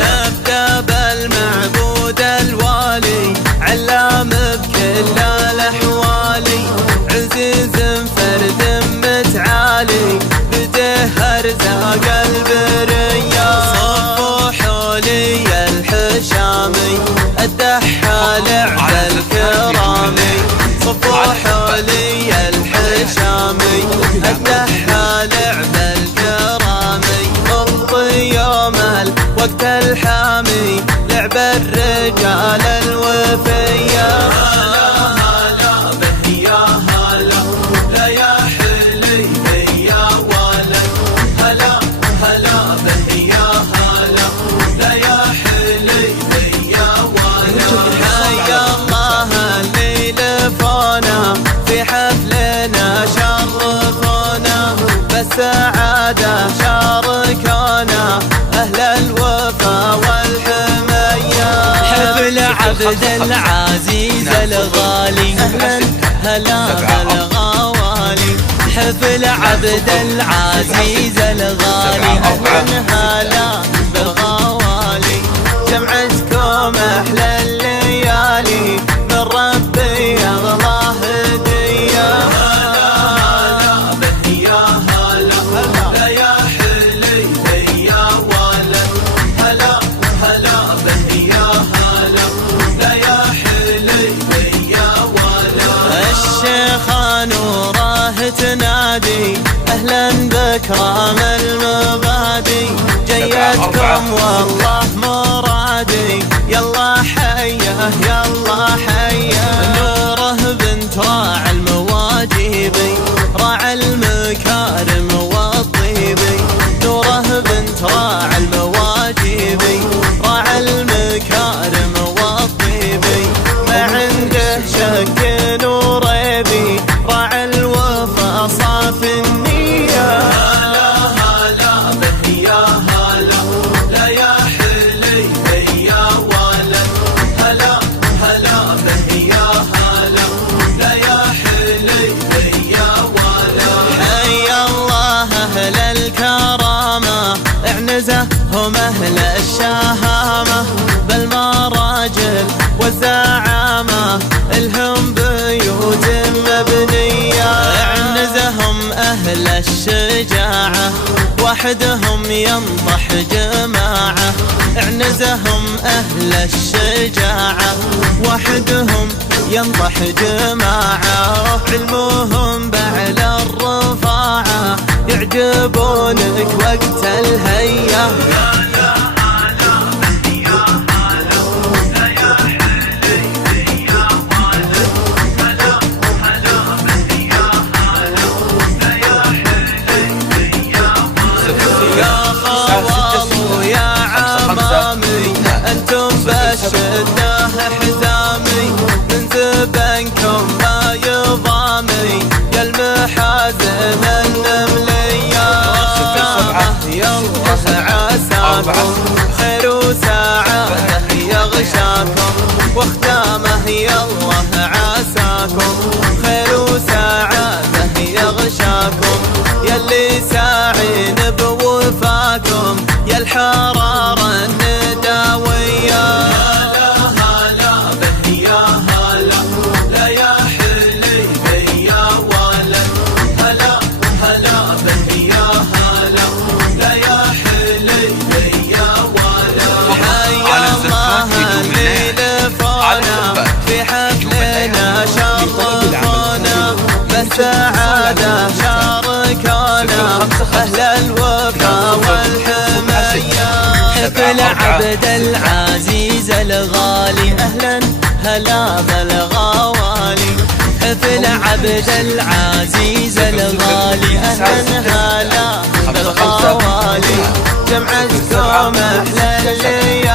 نبدأ بالمعبود الوالي، علام بكل الأحوال، عزيز فرد متعالي، بده أرزاق البرية. صفوا حولي الحشامي، الدحال عبد الكرامي، صفوا حولي الحشامي، الدحال عبد الكرامي. ضبط يوم الوقت الحامي، لعب الرجال الوفية. هلا به يا هلا، لا يا حلي يا ولد. هلا به يا هلا، لا يا حلي يا ولد. حيا الله اللي لفونا في حفلنا شرفونا، بالسعادة شاركونا أهل الوفا والحمية. حفل عبد العزيز الغالي، هلا بالغوالي. حفل عبد العزيز الغالي، هلا بالغوالي. جمعتكم أحلى الليالي، من ربي أغلى هدية. هلا به يا هلا، لا يا حلي يا ولد. هلا به يا هلا، لا يا حلي يا ولد. الشيخ نوره تنادي، أهلا بكرام المبادي. جيتكم والله مرادي، يلا حيه يلا حيه. نوره بنت راعي المواجيبي، راعي المكارم والطيبي. نوره بنت راعي المواجيبي، راعي المكارم والطيبي. ما عنده شك وريبي، راعي الوفا صافي النية. هلا به يا هلا، لا يا حلي يا ولد. هلا به يا هلا، لا يا حلي يا ولد. حيا الله أهل الكرامة، اعنزهم أهل الشهامة، بالمراجل والزعامة، الهم بيوت مبنية. اعنزهم أهل الشجاعة، وحدهم ينضح جماعة. اعنزهم أهل الشجاعة، وحدهم ينضح جماعة. علمهم بعلى الرفاعة، يعجبونك وقت الهية. أنتم بالشدة حزامي، من زبنكم ما يضامي، يا المحازن النملية. وختامه يالله عساكم، خير وسعادة يغشاكم. وختامه يالله عساكم، خير وسعادة يغشاكم. ياللي ساعين بوفاكم، يا الحرارة النداوية. هلا به يا هلا، لا يا حلي يا ولد. هلا به يا هلا، لا يا حلي يا ولد. حيا الله اللي لفونا في حفلنا شرفونا، بالسعادة شاركونا أهل الوفا والحمية. حفل عبد العزيز الغالي، أهلا هلا بالغوالي. حفل عبد العزيز الغالي، أهلا هلا بالغوالي. جمعتكم أحلى الليالي،